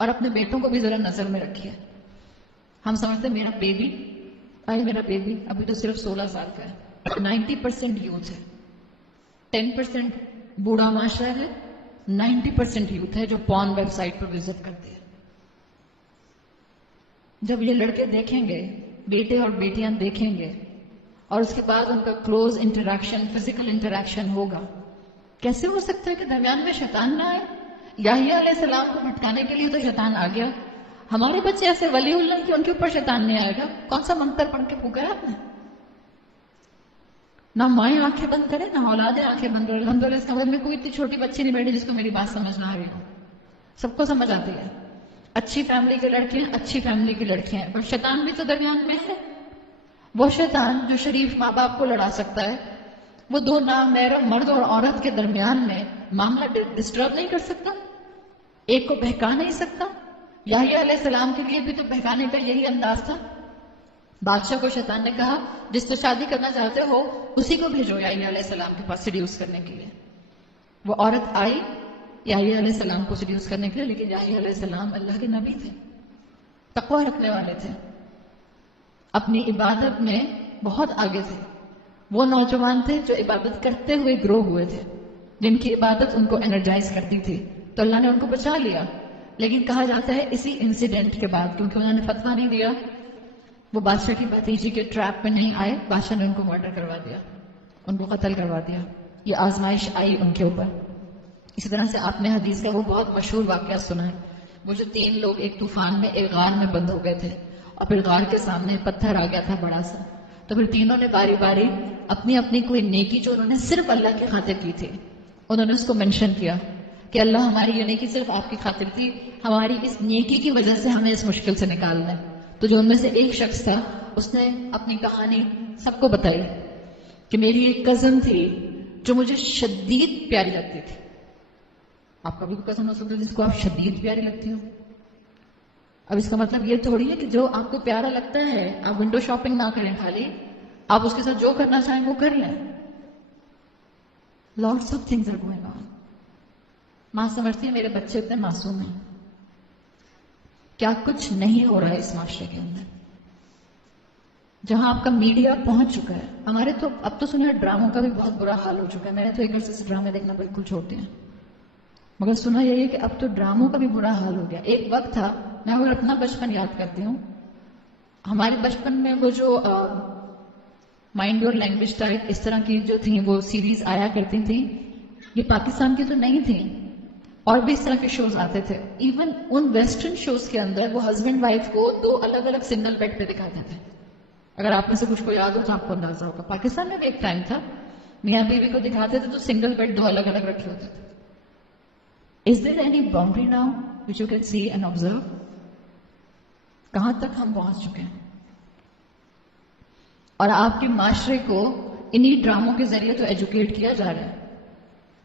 اور اپنے بیٹوں کو بھی ذرا نظر میں رکھیے. ہم سمجھتے ہیں میرا بیبی ابھی تو صرف 16 سال کا ہے. 90% یوتھ ہے. 10% بوڑھا معاشرہ ہے. 90% یوتھ ہے جو پورن ویب سائٹ پر وزٹ کرتے ہیں. جب یہ لڑکے دیکھیں گے، بیٹے اور بیٹیاں دیکھیں گے، اور اس کے بعد ان کا کلوز انٹریکشن، فزیکل انٹریکشن ہوگا، کیسے ہو سکتا ہے کہ درمیان میں شیطان نہ آئے؟ یحییٰ علیہ السلام کو بھٹکانے کے لیے تو شیطان آ گیا. ہمارے بچے ایسے ولی اللہ کہ ان کے اوپر شیطان نہیں آئے گا؟ کون سا منتر پڑھ کے پھونکا ہے آپ نے؟ نہ مائیں آنکھیں بند کرے، نہ اولادیں آنکھیں بند کرے. الحمدللہ اس کا مطلب میں کوئی اتنی چھوٹی بچی نہیں بیٹھی جس کو میری بات سمجھ نہ آ رہی ہو. سب کو سمجھ آتی ہے. اچھی فیملی کے لڑکے ہیں، اچھی فیملی کی لڑکیاں ہیں، پر شیطان بھی تو درمیان میں ہے. وہ شیطان جو شریف ماں باپ کو لڑا سکتا ہے، وہ دو نامحرم مرد اور عورت کے درمیان میں معاملہ ڈسٹرب نہیں کر سکتا، ایک کو بہکا نہیں سکتا. یحییٰ علیہ السلام کے لیے بھی تو بہکانے کا یہی انداز تھا. بادشاہ کو شیطان نے کہا جس سے شادی کرنا چاہتے ہو اسی کو بھیجو یحییٰ علیہ السلام کے پاس سیڈیوس کرنے کے لیے. وہ عورت آئی یحییٰ علیہ السلام کو سیڈیوس کرنے کے لیے، لیکن یحییٰ علیہ السلام اللہ کے نبی تھے، تقویٰ رکھنے والے تھے، اپنی عبادت میں بہت آگے تھے. وہ نوجوان تھے جو عبادت کرتے ہوئے گرو ہوئے تھے، جن کی عبادت ان کو انرجائز کرتی تھی، تو اللہ نے ان کو بچا لیا. لیکن کہا جاتا ہے اسی انسیڈنٹ کے بعد، کیونکہ انہوں نے فتویٰ نہیں دیا، وہ بادشاہ کی بھتیجی کے ٹریپ میں نہیں آئے، بادشاہ نے ان کو مرڈر کروا دیا، ان کو قتل کروا دیا. یہ آزمائش آئی ان کے اوپر. اسی طرح سے آپ نے حدیث کا وہ بہت مشہور واقعہ سنا ہے، وہ جو 3 لوگ ایک طوفان میں ایک غار میں بند ہو گئے تھے، اور پھر غار کے سامنے پتھر آ گیا تھا بڑا سا، تو پھر تینوں نے باری باری اپنی اپنی کوئی نیکی جو انہوں نے صرف اللہ کی خاطر کی تھی، انہوں نے اس کو منشن کیا کہ اللہ ہماری یہ نیکی صرف آپ کی خاطر تھی، ہماری اس نیکی کی وجہ سے ہمیں اس مشکل سے نکالنا ہے. تو جو ان میں سے ایک شخص تھا اس نے اپنی کہانی سب کو بتائی کہ میری ایک کزن تھی جو مجھے شدید پیاری لگتی تھی. آپ کا بھی کوئی کزن ہو سکتا ہے جس کو آپ شدید پیاری لگتی ہو. اب اس کا مطلب یہ تھوڑی ہے کہ جو آپ کو پیارا لگتا ہے آپ ونڈو شاپنگ نہ کریں، خالی آپ اس کے ساتھ جو کرنا چاہیں وہ کر لیں. Lots of things are going on. ماں سمجھتی ہے میرے بچے اتنے معصوم ہیں. کیا کچھ نہیں ہو رہا ہے اس معاشرے کے اندر جہاں آپ کا میڈیا پہنچ چکا ہے. ہمارے تو اب تو سنیا ڈراموں کا بھی بہت برا حال ہو چکا ہے. میں نے تو ایک عرصے سے ڈرامے دیکھنا بالکل چھوڑ دیا، مگر سنا یہی ہے کہ اب تو ڈراموں کا بھی برا حال ہو گیا. ایک وقت تھا، میں اگر اپنا بچپن یاد کرتی ہوں، ہمارے بچپن میں وہ جو مائنڈ یور لینگویج ٹائپ اس طرح کی جو تھیں وہ سیریز آیا کرتی تھیں، یہ پاکستان کی تو نہیں تھیں، اور بھی اس طرح کے شوز آتے تھے. ایون ان ویسٹرن شوز کے اندر وہ ہسبینڈ وائف کو 2 الگ الگ سنگل بیڈ پہ دکھاتے تھے. اگر آپ میں سے کچھ کو یاد ہو تو آپ کو اندازہ ہوگا. پاکستان میں بھی ایک ٹائم تھا میاں بیوی کو دکھاتے تھے تو سنگل بیڈ 2 الگ الگ رکھے ہوتے تھے. Is there any boundary now which you can see and observe? کہاں تک ہم پہنچ چکے ہیں؟ اور آپ کے معاشرے کو انہی ڈراموں کے ذریعے تو ایجوکیٹ کیا جا رہا ہے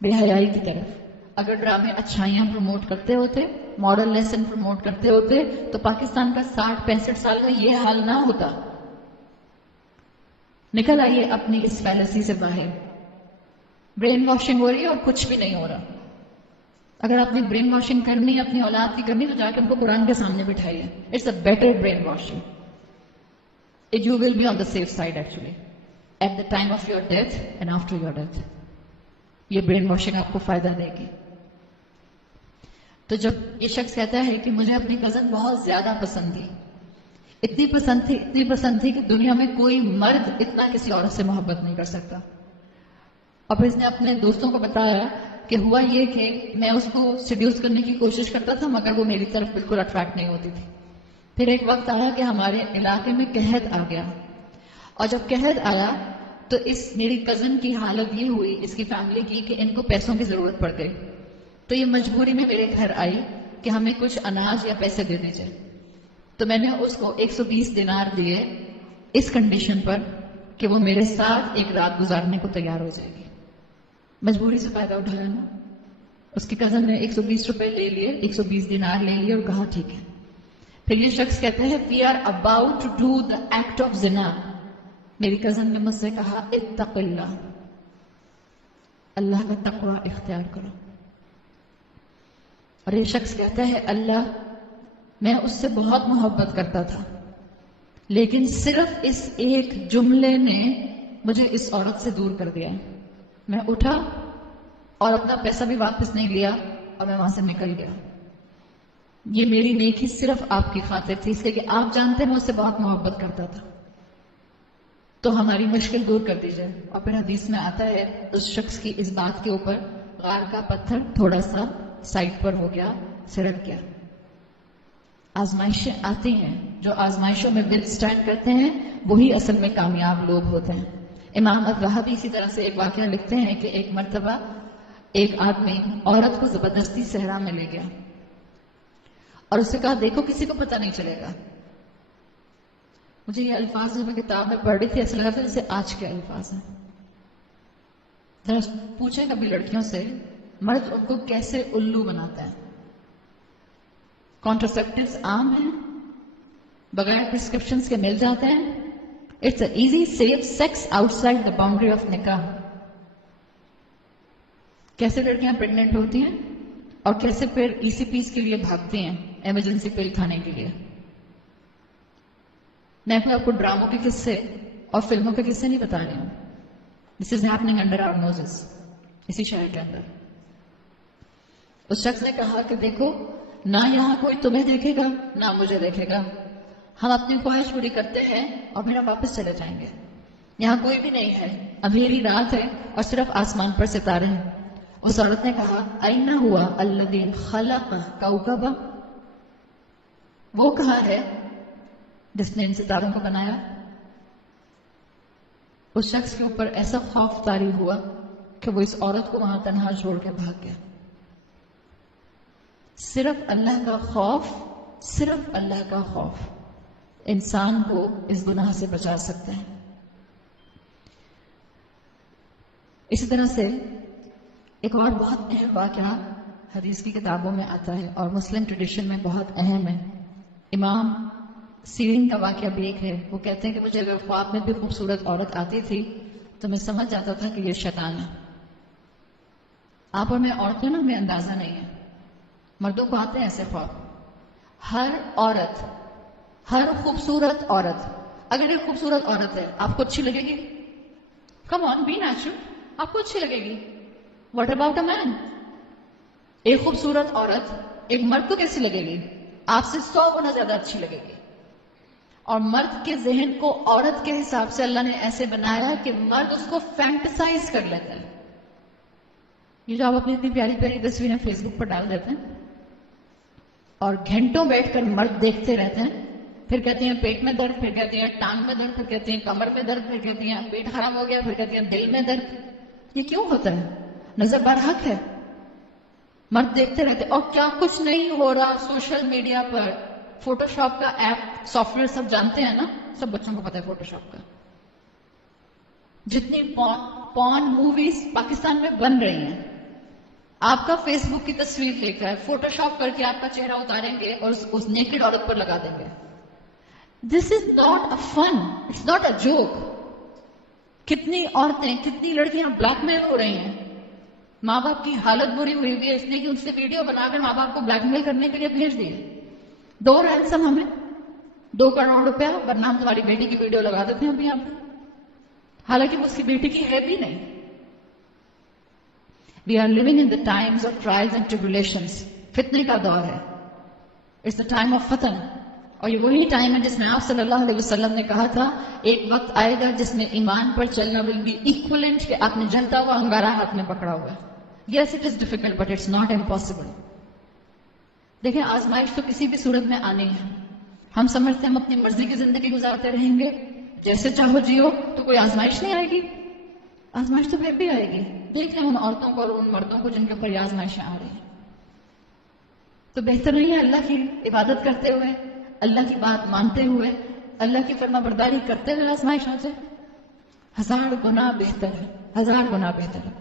بے حیائی کی طرف. اگر ڈرامے اچھائیاں پروموٹ کرتے ہوتے، ماڈل لیسن پروموٹ کرتے ہوتے، تو پاکستان کا 60-65 سال میں یہ حال نہ ہوتا. نکل آئیے اپنی اس فیلسی سے باہر. برین واشنگ ہو رہی ہے اور کچھ بھی نہیں ہو رہا. اگر آپ نے برین واشنگ کرنی ہے اپنی اولاد کی کرنی تو جا کے ان کو قرآن کے سامنے بٹھائیے. It's a better brainwashing. You will be on the safe side actually at the time of your death and after your death. یہ برین واشنگ آپ کو فائدہ دے گی. تو جب یہ شخص کہتا ہے کہ مجھے اپنی کزن بہت زیادہ پسند تھی، اتنی پسند تھی کہ دنیا میں کوئی مرد اتنا کسی عورت سے محبت نہیں کر سکتا. اور پھر اس نے اپنے دوستوں کو بتایا کہ ہوا یہ کہ میں اس کو سیڈیوس کرنے کی کوشش کرتا تھا مگر وہ میری طرف بالکل اٹریکٹ نہیں ہوتی تھی. پھر ایک وقت آیا کہ ہمارے علاقے میں قحط آ گیا، اور جب قحط آیا تو اس میری کزن کی حالت یہ ہوئی، اس کی فیملی کی، کہ ان کو پیسوں کی ضرورت پڑ گئی. تو یہ مجبوری میں میرے گھر آئی کہ ہمیں کچھ اناج یا پیسے دے دیجیے. تو میں نے اس کو 120 دینار دیے اس کنڈیشن پر کہ وہ میرے ساتھ ایک رات گزارنے کو تیار ہو جائے گی. مجبوری سے فائدہ اٹھایا نا. اس کی کزن نے 120 روپے لے لیے، 120 دینار لے لیے اور کہا ٹھیک ہے. پھر یہ شخص کہتے ہیں we are about to do the act of zina. میری کزن نے مجھ سے کہا اتق اللہ، اللہ کا تقوی اختیار کرو. اور یہ شخص کہتا ہے اللہ میں اس سے بہت محبت کرتا تھا، لیکن صرف اس ایک جملے نے مجھے اس عورت سے دور کر دیا۔ میں اٹھا اور اپنا پیسہ بھی واپس نہیں لیا اور میں وہاں سے نکل گیا۔ یہ میری نیکی صرف آپ کی خاطر تھی، اس لیے کہ آپ جانتے ہیں میں اس سے بہت محبت کرتا تھا، تو ہماری مشکل دور کر دیجیے۔ اور پھر حدیث میں آتا ہے اس شخص کی اس بات کے اوپر غار کا پتھر تھوڑا سا سائڈ پر ہو گیا، سرک گیا۔ آزمائشیں آتی ہیں، جو آزمائشوں میں ول سٹینڈ کرتے ہیں وہی اصل میں کامیاب لوگ ہوتے ہیں۔ امام الذہبی اسی طرح سے ایک واقعہ لکھتے ہیں کہ ایک مرتبہ ایک آدمی عورت کو زبردستی صحرا میں لے گیا اور اس سے کہا دیکھو کسی کو پتہ نہیں چلے گا۔ مجھے یہ الفاظ جو میں کتاب میں پڑھ رہی تھی ایسا لگا تھا جیسے آج کے الفاظ ہیں۔ ذرا پوچھیں کبھی لڑکیوں سے مرد ان کو کیسے الو بناتا ہے۔ کانٹرسیپٹیوز عام ہیں، بغیر پرسکرپشنز کے مل جاتے ہیں۔ It's a easy safe sex outside the boundary of نکاح۔ کیسے لڑکیاں پریگننٹ ہوتی ہیں اور کیسے پھر ای سی پیز کے لیے بھاگتی ہیں ایمرجنسی پل کھانے کے لیے۔ میں آپ کو ڈراموں کے قصے اور فلموں کے قصے نہیں بتا رہی ہوں۔ دس از ہیپننگ انڈر آور نوزز، اسی شہر کے اندر۔ اس شخص نے کہا کہ دیکھو نہ یہاں کوئی تمہیں دیکھے گا نہ مجھے دیکھے گا، ہم اپنی خواہش پوری کرتے ہیں اور پھر ہم واپس چلے جائیں گے۔ یہاں کوئی بھی نہیں ہے، اندھیری رات ہے اور صرف آسمان پر ستارے ہیں۔ اس عورت نے کہا أَيْنَ هُوَ الَّذِي خَلَقَ كَوْكَبًا، وہ کہاں ہے جس نے ان ستاروں کو بنایا؟ اس شخص کے اوپر ایسا خوف طاری ہوا کہ وہ اس عورت کو وہاں تنہا چھوڑ کے بھاگ گیا۔ صرف اللہ کا خوف، صرف اللہ کا خوف انسان کو اس گناہ سے بچا سکتا ہے۔ اسی طرح سے ایک اور بہت اہم واقعہ حدیث کی کتابوں میں آتا ہے اور مسلم ٹریڈیشن میں بہت اہم ہے۔ امام سیرین کا واقعہ بھی ایک ہے۔ وہ کہتے ہیں کہ مجھے اگر خواب میں بھی خوبصورت عورت آتی تھی تو میں سمجھ جاتا تھا کہ یہ شیطان ہے۔ آپ اور میں عورتیں نا، ہمیں اندازہ نہیں ہے، مردوں کو آتے ہیں ایسے خواب۔ ہر عورت، ہر خوبصورت عورت، اگر ایک خوبصورت عورت ہے آپ کو اچھی لگے گی؟ کم آن، بی نیچرل، آپ کو اچھی لگے گی۔ واٹ اباؤٹ اے مین؟ ایک خوبصورت عورت ایک مرد کو کیسی لگے گی؟ آپ سے 100 گنا زیادہ اچھی لگے گی۔ اور مرد کے ذہن کو عورت کے حساب سے اللہ نے ایسے بنایا ہے کہ مرد اس کو فینٹسائز کر لیتا ہے۔ یہ جو آپ اپنی اتنی پیاری پیاری تصویریں فیس بک پر ڈال دیتے ہیں اور گھنٹوں بیٹھ کر مرد دیکھتے رہتے ہیں، پھر کہتی ہیں پیٹ میں درد، پھر کہتی ہیں ٹانگ میں درد، پھر کہتی ہیں کمر میں درد، پھر کہتی ہیں پیٹ خراب ہو گیا، پھر کہتی ہیں دل میں درد۔ یہ کیوں ہوتا ہے؟ نظر برحق ہے۔ مرد دیکھتے رہتے اور کیا کچھ نہیں ہو رہا سوشل میڈیا پر۔ فوٹو شاپ کا ایپ، سافٹ ویئر سب جانتے ہیں نا، سب بچوں کو پتا ہے فوٹو شاپ کا۔ جتنی پورن موویز پاکستان میں بن رہی ہیں، آپ کا فیس بک کی تصویر لے کر فوٹو شاپ کر کے آپ کا چہرہ اتاریں گے اور اس نیکڈ عورت پر لگا دیں گے۔ This is not a fun, it's not a joke. کتنی عورتیں، کتنی لڑکیاں بلیک میل ہو رہی ہیں، ماں باپ کی حالت بری ہوئی ہوئی ہے اس لیے کہ ان سے ویڈیو بنا کر ماں باپ کو بلیک میل کرنے کے لیے بھیج دیے۔ دو رینسم ہمیں 2 کروڑ روپیہ ورنہ ہم تمہاری بیٹی کی ویڈیو لگا دیتے ہیں ابھی آپ، حالانکہ وہ اس کی بیٹی کی ہے بھی نہیں۔ We are living in the times of trials and tribulations. فتنے کا دور ہے۔ It's the time of فتن۔ اور یہ وہی ٹائم ہے جس میں آپ صلی اللہ علیہ وسلم نے کہا تھا ایک وقت آئے گا جس میں ایمان پر چلنا will be equivalent کہ آپ نے جلتا ہوا انگارہ ہاتھ میں پکڑا ہوا ہے۔ Yes, it is difficult, but it's not impossible۔ دیکھیں آزمائش تو کسی بھی صورت میں آنی ہے۔ ہم سمجھتے ہیں ہم اپنی مرضی کی زندگی گزارتے رہیں گے، جیسے چاہو جیو، تو کوئی آزمائش نہیں آئے گی۔ آزمائش تو پھر بھی آئے گی۔ دیکھیں ان عورتوں کو اور ان مردوں کو جن کے اوپر یہ آزمائشیں آ رہی ہیں۔ تو بہتر نہیں ہے اللہ کی عبادت کرتے ہوئے، اللہ کی بات مانتے ہوئے، اللہ کی فرما برداری کرتے ہوئے آزمائش آ جائے؟ 1000 گنا بہتر ہے، 1000 گنا بہتر ہے۔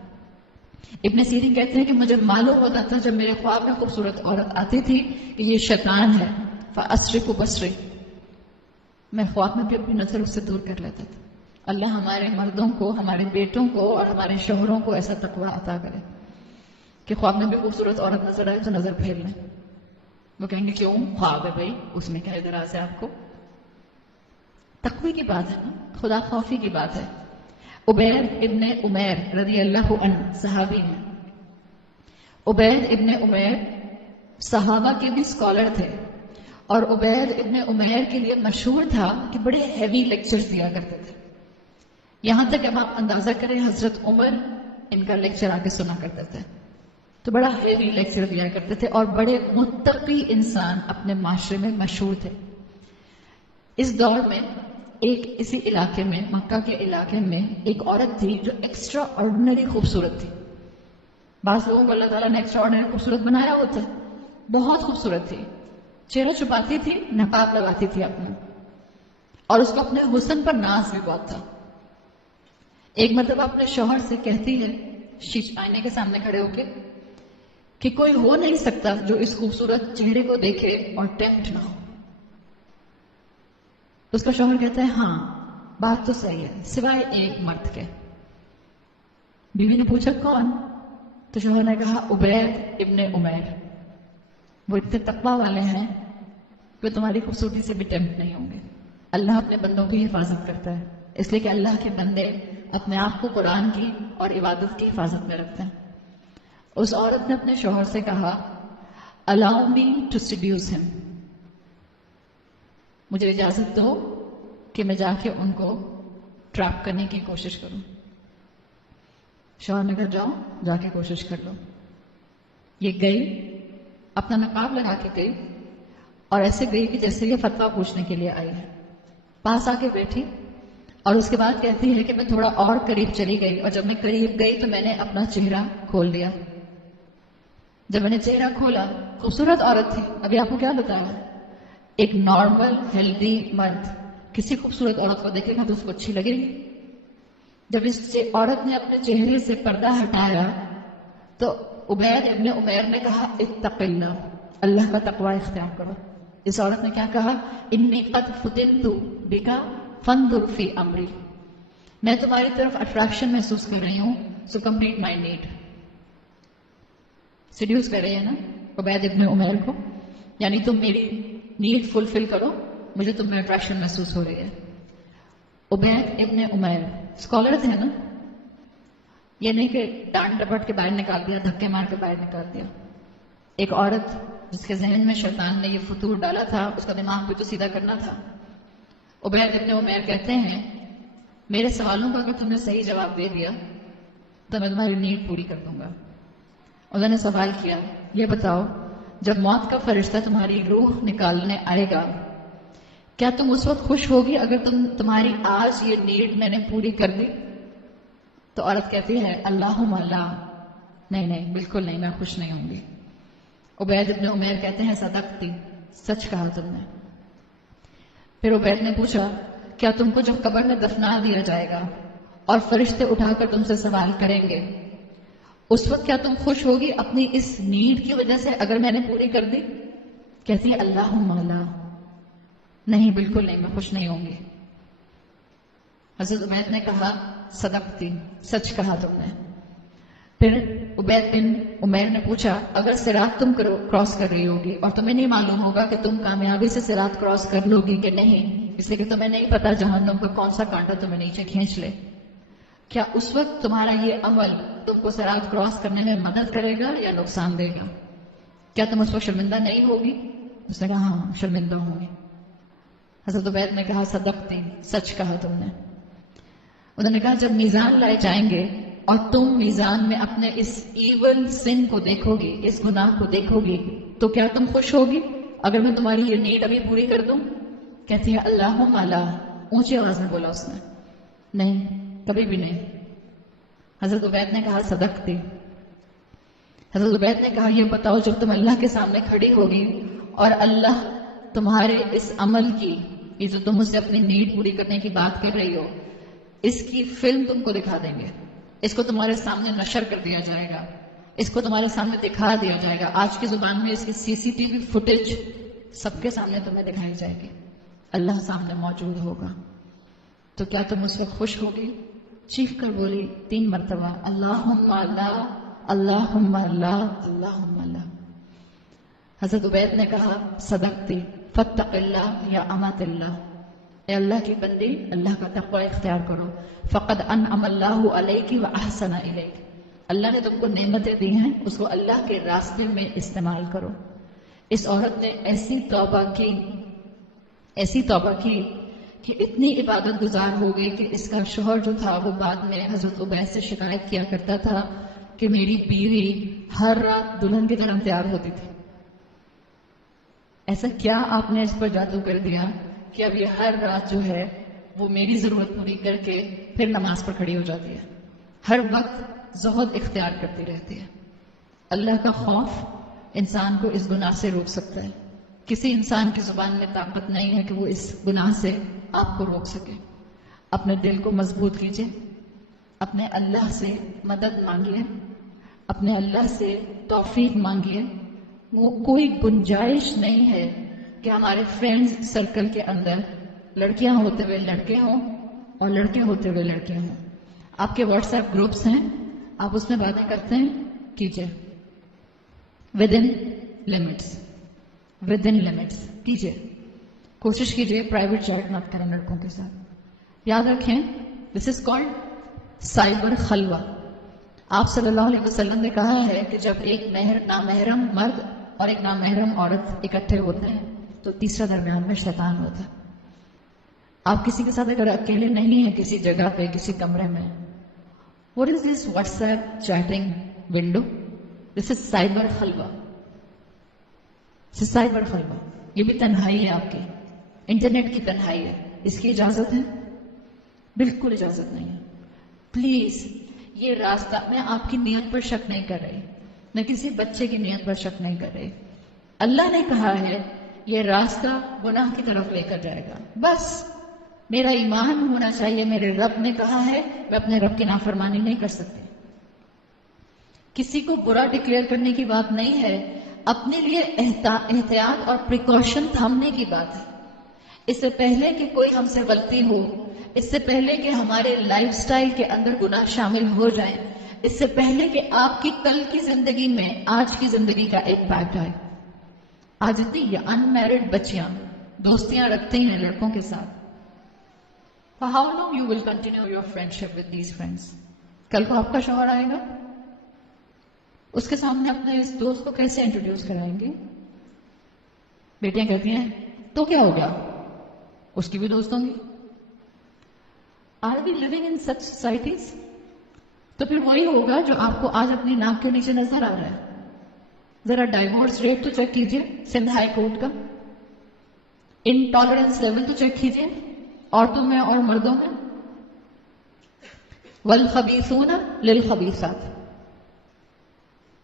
ابن سیرین کہتے ہیں کہ مجھے معلوم ہوتا تھا جب میرے خواب میں خوبصورت عورت آتی تھی کہ یہ شیطان ہے، فَأَسْرِفُ بَصْرِي، میں خواب میں بھی اپنی نظر اس سے دور کر لیتا تھا۔ اللہ ہمارے مردوں کو، ہمارے بیٹوں کو اور ہمارے شوہروں کو ایسا تقویٰ عطا کرے کہ خواب میں بھی خوبصورت عورت نظر آئے تو نظر پھیر لیں۔ وہ کہیں گے کیوں خواب ہے بھائی، اس میں کیا اعتراض ہے آپ کو؟ تقوی کی بات ہے نا، خدا خوفی کی بات ہے. عبید ابن عمیر رضی اللہ عنہ صحابی ہیں. عبید ابن عمیر صحابہ کے بھی اسکالر تھے، اور عبید ابن عمیر کے لیے مشہور تھا کہ بڑے ہیوی لیکچرز دیا کرتے تھے. یہاں تک اب آپ اندازہ کریں حضرت عمر ان کا لیکچر آگے سنا کرتے تھے، تو بڑا ہیوی لیکچر دیا کرتے تھے، اور بڑے متقی انسان اپنے معاشرے میں مشہور تھے. اس دور میں ایک اسی علاقے میں، مکہ کے علاقے میں ایک عورت تھی جو ایکسٹرا آرڈنری خوبصورت تھی. بعض لوگوں کو اللہ تعالیٰ نے ایکسٹرا آرڈنری خوبصورت بنایا ہوتا ہے، بہت خوبصورت تھی، چہرہ چھپاتی تھی، نقاب لگاتی تھی اپنا، اور اس کو اپنے حسن پر ناز بھی بہت تھا. ایک مرتبہ اپنے شوہر سے کہتی ہے آئینے کے سامنے کھڑے ہو کے کہ کوئی ہو نہیں سکتا جو اس خوبصورت چہرے کو دیکھے اور ٹیمپٹ نہ ہو. اس کا شوہر کہتا ہے ہاں بات تو صحیح ہے سوائے ایک مرد کے. بیوی نے پوچھا کون؟ تو شوہر نے کہا عبید ابن عمیر. وہ اتنے تقویٰ والے ہیں کہ تمہاری خوبصورتی سے بھی ٹیمپٹ نہیں ہوں گے. اللہ اپنے بندوں کی حفاظت کرتا ہے، اس لیے کہ اللہ کے بندے اپنے آپ کو قرآن کی اور عبادت کی حفاظت میں رکھتے ہیں. اس عورت نے اپنے شوہر سے کہا allow me to seduce him، مجھے اجازت دو کہ میں جا کے ان کو ٹریپ کرنے کی کوشش کروں. شوہر نے کہا جاؤ جا کے کوشش کر لو. یہ گئی، اپنا نقاب لگا کے گئی، اور ایسے گئی کہ جیسے یہ فتویٰ پوچھنے کے لیے آئی ہے. پاس آ کے بیٹھی اور اس کے بعد کہتی ہے کہ میں تھوڑا اور قریب چلی گئی، اور جب میں قریب گئی تو میں نے اپنا چہرہ کھول دیا. جب میں نے چہرہ کھولا، خوبصورت عورت تھی. ابھی آپ کو کیا بتایا، ایک نارمل ہیلدی مرد کسی خوبصورت عورت کو دیکھے گا تو اس کو اچھی لگے گی. جب اس عورت نے اپنے چہرے سے پردہ ہٹایا تو عبید ابن عمیر نے کہا اتق اللہ، اللہ کا تقوی اختیار کرو. اس عورت نے کیا کہا، انی قد فتنت بک فانظر فی امری، میں تمہاری طرف اٹریکشن محسوس کر رہی ہوں، so complete my need. Seduce کر رہے ہیں نا عبید ابن عمیر کو، یعنی تم میری نیڈ فلفل کرو، مجھے تم میں اٹریکشن محسوس ہو رہی ہے. عبید ابن عمیر اسکالر تھے نا، یہ نہیں کہ ڈانٹ ڈپٹ کے باہر نکال دیا، دھکے مار کے باہر نکال دیا. ایک عورت جس کے ذہن میں شیطان نے یہ فطور ڈالا تھا، اس کا دماغ بھی تو سیدھا کرنا تھا. عبید ابن عمیر کہتے ہیں میرے سوالوں کا اگر تم نے صحیح جواب دے دیا تو میں تمہاری نیڈ پوری کر دوں گا. انہوں نے سوال کیا یہ بتاؤ جب موت کا فرشتہ تمہاری روح نکالنے آئے گا کیا تم اس وقت خوش ہوگی اگر تمہاری آج یہ نیڈ میں نے پوری کر دی؟ تو عورت کہتی ہے اللہم لا، نہیں بالکل نہیں، میں خوش نہیں ہوں گی. عبید ابن عمیر کہتے ہیں صدقتی، سچ کہا تم نے. پھر عبید نے پوچھا کیا تم کو جب قبر میں دفنا دیا جائے گا اور فرشتے اٹھا کر تم سے سوال کریں گے اس وقت کیا تم خوش ہوگی اپنی اس نیڈ کی وجہ سے اگر میں نے پوری کر دی؟ کہتی ہے اللہم لا، نہیں بالکل نہیں، میں خوش نہیں ہوں گی. حضرت عبید نے کہا صدقتی، سچ کہا تم نے. پھر عبید بن عمیر نے پوچھا اگر صراط تم کراس کر رہی ہوگی اور تمہیں نہیں معلوم ہوگا کہ تم کامیابی سے صراط کراس کر لو گی کہ نہیں، اس لیے کہ تمہیں نہیں پتا جہنم کا کون سا کانٹا تمہیں نیچے کھینچ لے، کیا اس وقت تمہارا یہ عمل تم کو صراط کراس کرنے میں مدد کرے گا یا نقصان دے گا؟ کیا تم اس وقت شرمندہ نہیں ہوگی؟ اس نے کہا ہاں شرمندہ ہوں گی. حضرت عبید نے کہا صدقتی، سچ کہا تم نے. انہوں نے کہا جب میزان لائے جائیں گے اور تم میزان میں اپنے اس ایول سن کو دیکھو گی، اس گناہ کو دیکھو گی، تو کیا تم خوش ہوگی اگر میں تمہاری یہ نیڈ ابھی پوری کر دوں؟ کہتی ہے اللہم لا، اونچی آواز میں بولا اس نے، نہیں کبھی بھی نہیں. حضرت عبید نے کہا صدقتی. حضرت عبید نے کہا یہ بتاؤ جب تم اللہ کے سامنے کھڑی ہوگی اور اللہ تمہارے اس عمل کی، یہ جو تم مجھ سے اپنی نیڈ پوری کرنے کی بات کر رہی ہو، اس کی فلم تم کو دکھا دیں گے، اس کو تمہارے سامنے نشر کر دیا جائے گا، اس کو تمہارے سامنے دکھا دیا جائے گا، آج کی زبان میں اس کی CCTV فوٹیج سب کے سامنے تمہیں دکھائی جائے گی، اللہ سامنے موجود ہوگا، تو کیا تم اس وقت خوش ہوگی؟ چیخ کر بولی 3 مرتبہ اللہم لا، اللہم لا، اللہم لا. حضرت عبید نے کہا صدقتی فاتقillah یا اماتillah، اے اللہ کی بندی اللہ کا تقوی اختیار کرو، فقد انعم اللہ علیک واحسن الیک، اللہ نے تم کو نعمتیں دی ہیں، اس کو اللہ کے راستے میں استعمال کرو۔ اس عورت نے ایسی توبہ کی کہ اتنی عبادت گزار ہو گئی کہ اس کا شوہر جو تھا وہ بعد میں حضرت عبید سے شکایت کیا کرتا تھا کہ میری بیوی ہر رات دلہن کی طرح تیار ہوتی تھی۔ ایسا کیا آپ نے اس پر جادو کر دیا کہ اب یہ ہر رات جو ہے وہ میری ضرورت پوری کر کے پھر نماز پر کھڑی ہو جاتی ہے، ہر وقت زہد اختیار کرتی رہتی ہے۔ اللہ کا خوف انسان کو اس گناہ سے روک سکتا ہے، کسی انسان کی زبان میں طاقت نہیں ہے کہ وہ اس گناہ سے آپ کو روک سکے۔ اپنے دل کو مضبوط کیجیے، اپنے اللہ سے مدد مانگیے، اپنے اللہ سے توفیق مانگیے۔ وہ کوئی گنجائش نہیں ہے کہ ہمارے فرینڈز سرکل کے اندر لڑکیاں ہوتے ہوئے لڑکے ہوں اور لڑکے ہوتے ہوئے لڑکیاں ہوں۔ آپ کے واٹس ایپ گروپس ہیں، آپ اس میں باتیں کرتے ہیں، کیجیے ود ان لمٹس کیجیے، کوشش کیجیے پرائیویٹ چیٹ مت کریں لڑکوں کے ساتھ۔ یاد رکھیں دس از کالڈ سائبر خلوہ۔ آپ صلی اللہ علیہ وسلم نے کہا ہے کہ جب ایک نامحرم مرد اور ایک نامحرم عورت اکٹھے ہوتے ہیں تو تیسرا درمیان میں شیطان ہوتا ہے۔ آپ کسی کے ساتھ اگر اکیلے نہیں ہیں کسی جگہ پہ کسی کمرے میں، what is this WhatsApp chatting window? This is cyber خلوہ، سائبر خلوہ۔ یہ بھی تنہائی ہے، آپ کی انٹرنیٹ کی تنہائی ہے، اس کی اجازت ہے؟ بالکل اجازت نہیں ہے۔ پلیز یہ راستہ، میں آپ کی نیت پر شک نہیں کر رہی، میں کسی بچے کی نیت پر شک نہیں کر رہی۔ اللہ نے کہا ہے یہ راستہ گناہ کی طرف لے کر جائے گا، بس میرا ایمان ہونا چاہیے میرے رب نے کہا ہے، میں اپنے رب کی نافرمانی نہیں کر سکتی۔ کسی کو برا ڈکلیئر کرنے کی بات نہیں ہے، اپنے لیے احتیاط اور پریکاشن تھامنے کی بات ہے۔ اس سے پہلے کہ کوئی ہم سے غلطی ہو، اس سے پہلے کہ ہمارے لائف سٹائل کے اندر گناہ شامل ہو جائیں، اس سے پہلے کہ آپ کی کل کی زندگی میں آج کی زندگی کا امپیکٹ آئے۔ آج اتنی انمیرڈ بچیاں دوستیاں رکھتی ہیں لڑکوں کے ساتھ۔ For how long you will continue your friendship with these friends؟ کل کو آپ کا شوہر آئے گا، اس کے سامنے اپنے اس دوست کو کیسے انٹروڈیوس کرائیں گے؟ بیٹیاں کہتی ہیں تو کیا ہو گیا، اس کی بھی دوست ہوں گی۔ Are we living in such societies؟ تو پھر وہی ہوگا جو آپ کو آج اپنی ناک کے نیچے نظر آ رہا ہے۔ ذرا ڈائیورس ریٹ تو چیک کیجیے سندھ ہائی کورٹ کا، انٹالرنس لیول تو چیک کیجیے عورتوں میں اور مردوں میں۔ والخبیثون للخبیثات۔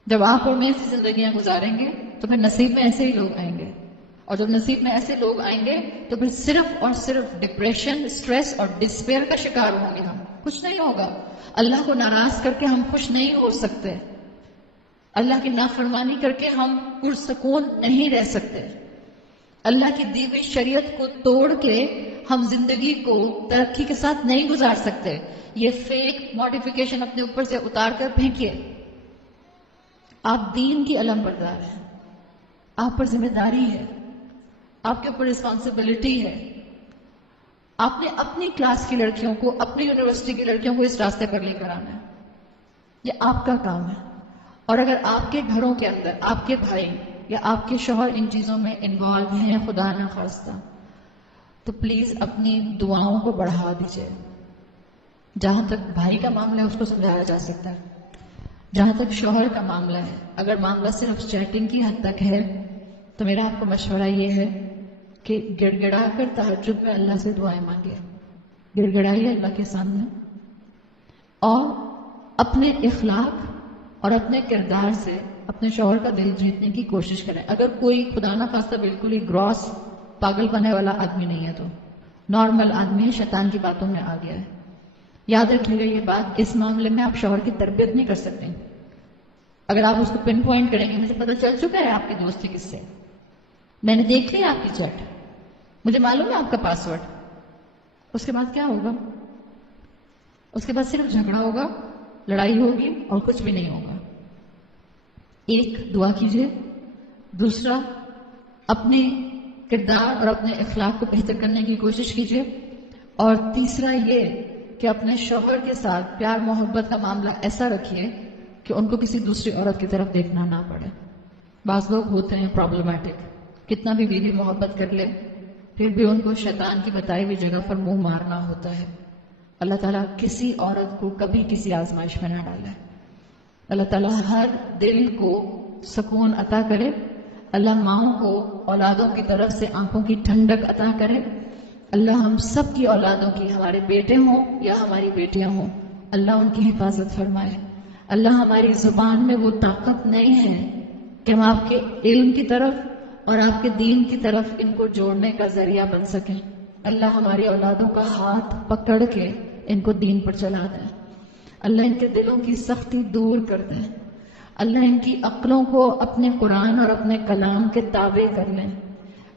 جب آپ اور میں ایسی زندگیاں گزاریں گے تو پھر نصیب میں ایسے ہی لوگ آئیں گے، اور جب نصیب میں ایسے لوگ آئیں گے تو پھر صرف اور صرف ڈپریشن، اسٹریس اور ڈسپیئر کا شکار ہوں گے ہم، کچھ نہیں ہوگا۔ اللہ کو ناراض کر کے ہم خوش نہیں ہو سکتے، اللہ کی نافرمانی کر کے ہم پرسکون نہیں رہ سکتے، اللہ کی دی ہوئی شریعت کو توڑ کے ہم زندگی کو ترقی کے ساتھ نہیں گزار سکتے۔ یہ فیک ماڈیفیکیشن اپنے اوپر سے اتار کر پھینکیے۔ آپ دین کی علم بردار ہیں، آپ پر ذمہ داری ہے، آپ کے اوپر رسپانسبلٹی ہے۔ آپ نے اپنی کلاس کی لڑکیوں کو، اپنی یونیورسٹی کی لڑکیوں کو اس راستے پر لے کر آنا ہے، یہ آپ کا کام ہے۔ اور اگر آپ کے گھروں کے اندر آپ کے بھائی یا آپ کے شوہر ان چیزوں میں انوالو ہیں خدا نہ خواستہ، تو پلیز اپنی دعاؤں کو بڑھا دیجیے۔ جہاں تک بھائی کا معاملہ ہے اس کو سمجھایا جا سکتا ہے، جہاں تک شوہر کا معاملہ ہے، اگر معاملہ صرف چیٹنگ کی حد تک ہے تو میرا آپ کو مشورہ یہ ہے کہ گڑ گڑا کر تہجد میں اللہ سے دعائیں مانگے، گڑ گڑائیے اللہ کے سامنے، اور اپنے اخلاق اور اپنے کردار سے اپنے شوہر کا دل جیتنے کی کوشش کریں۔ اگر کوئی خدا نہ خواستہ بالکل ہی گراس پاگل پنے والا آدمی نہیں ہے تو نارمل آدمی شیطان کی باتوں میں آ گیا ہے، یاد رکھیے گا یہ بات، اس معاملے میں آپ شوہر کی تربیت نہیں کر سکتے۔ اگر آپ اس کو پن پوائنٹ کریں گے، مجھے پتہ چل چکا ہے آپ کی دوستی کس سے، میں نے دیکھ لی آپ کی چیٹ، مجھے معلوم ہے آپ کا پاسورڈ، اس کے بعد کیا ہوگا؟ اس کے بعد صرف جھگڑا ہوگا، لڑائی ہوگی اور کچھ بھی نہیں ہوگا۔ ایک دعا کیجیے دوسرا اپنے کردار اور اپنے اخلاق کو بہتر کرنے کی کوشش کیجیے، اور تیسرا یہ کہ اپنے شوہر کے ساتھ پیار محبت کا معاملہ ایسا رکھیے کہ ان کو کسی دوسری عورت کی طرف دیکھنا نہ پڑے۔ بعض لوگ ہوتے ہیں پرابلمٹک، کتنا بھی بیوی محبت کر لے پھر بھی ان کو شیطان کی بتائی ہوئی جگہ پر منہ مارنا ہوتا ہے۔ اللہ تعالیٰ کسی عورت کو کبھی کسی آزمائش میں نہ ڈالے۔ اللہ تعالیٰ ہر دل کو سکون عطا کرے۔ اللہ ماؤں کو اولادوں کی طرف سے آنکھوں کی ٹھنڈک عطا کرے۔ اللہ ہم سب کی اولادوں کی، ہمارے بیٹے ہوں یا ہماری بیٹیاں ہوں، اللہ ان کی حفاظت فرمائے۔ اللہ ہماری زبان میں وہ طاقت نہیں ہے کہ ہم آپ کے علم کی طرف اور آپ کے دین کی طرف ان کو جوڑنے کا ذریعہ بن سکیں۔ اللہ ہماری اولادوں کا ہاتھ پکڑ کے ان کو دین پر چلا دیں۔ اللہ ان کے دلوں کی سختی دور کر دیں۔ اللہ ان کی عقلوں کو اپنے قرآن اور اپنے کلام کے تابع کر لیں۔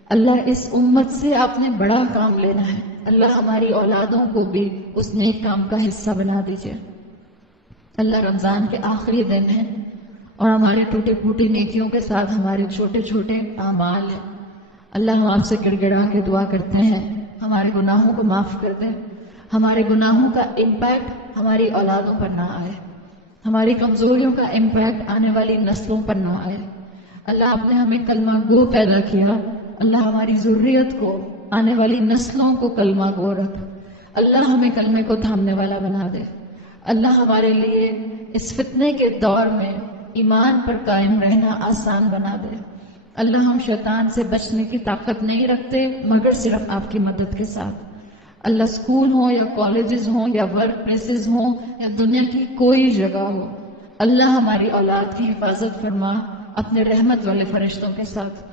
اللہ اس امت سے آپ نے بڑا کام لینا ہے۔ اللہ ہماری اولادوں کو بھی اس نیک کام کا حصہ بنا دیجیے۔ اللہ رمضان کے آخری دن ہے اور ہماری ٹوٹی پھوٹی نیکیوں کے ساتھ ہمارے چھوٹے چھوٹے اعمال ہیں۔ اللہ ہم آپ سے گڑ گڑا کے دعا کرتے ہیں ہمارے گناہوں کو معاف کر دیں، ہمارے گناہوں کا امپیکٹ ہماری اولادوں پر نہ آئے، ہماری کمزوریوں کا امپیکٹ آنے والی نسلوں پر نہ آئے۔ اللہ آپ نے ہمیں کلمہ گو پیدا کیا، اللہ ہماری ذریت کو، آنے والی نسلوں کو کلمہ گو رکھ۔ اللہ ہمیں کلمے کو تھامنے والا بنا دے۔ اللہ ہمارے لیے اس فتنے کے دور میں ایمان پر قائم رہنا آسان بنا دے۔ اللہ ہم شیطان سے بچنے کی طاقت نہیں رکھتے مگر صرف آپ کی مدد کے ساتھ۔ اللہ اسکول ہوں یا کالجز ہوں یا ورک پلیسز ہوں یا دنیا کی کوئی جگہ ہو، اللہ ہماری اولاد کی حفاظت فرما اپنے رحمت والے فرشتوں کے ساتھ۔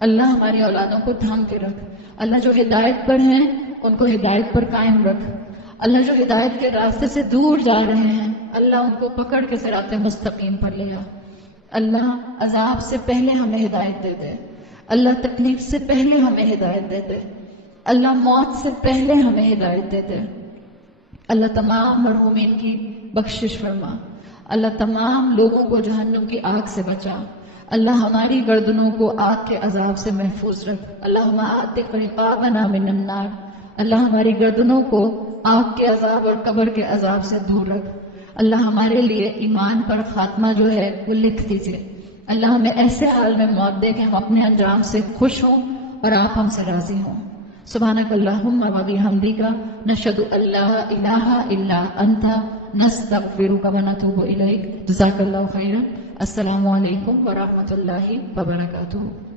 اللہ ہماری اولادوں کو تھام کے رکھ۔ اللہ جو ہدایت پر ہیں ان کو ہدایت پر قائم رکھ۔ اللہ جو ہدایت کے راستے سے دور جا رہے ہیں اللہ ان کو پکڑ کے صراط مستقیم پر لے آ۔ اللہ عذاب سے پہلے ہمیں ہدایت دے دے، اللہ تکلیف سے پہلے ہمیں ہدایت دے دے، اللہ موت سے پہلے ہمیں ہدایت دے دے۔ اللہ تمام مرحومین کی بخشش فرما، اللہ تمام لوگوں کو جہنم کی آگ سے بچا، اللہ ہماری گردنوں کو آگ کے عذاب سے محفوظ رکھ۔ اللہم اعتق رقابنا من النار، اللہ ہماری گردنوں کو آگ کے عذاب اور قبر کے عذاب سے دور رکھ۔ اللہ ہمارے لیے ایمان پر خاتمہ جو ہے وہ لکھ دیجئے۔ اللہ ہمیں ایسے حال میں موت دے کہ ہم اپنے انجام سے خوش ہوں اور آپ ہم سے راضی ہوں۔ سبحانک اللہم و بحمدک، نشہد ان لا الہ الا انت، نستغفرک و نتوب الیک۔ جزاک اللہ خیرا۔ السلام علیکم ورحمۃ اللہ وبرکاتہ۔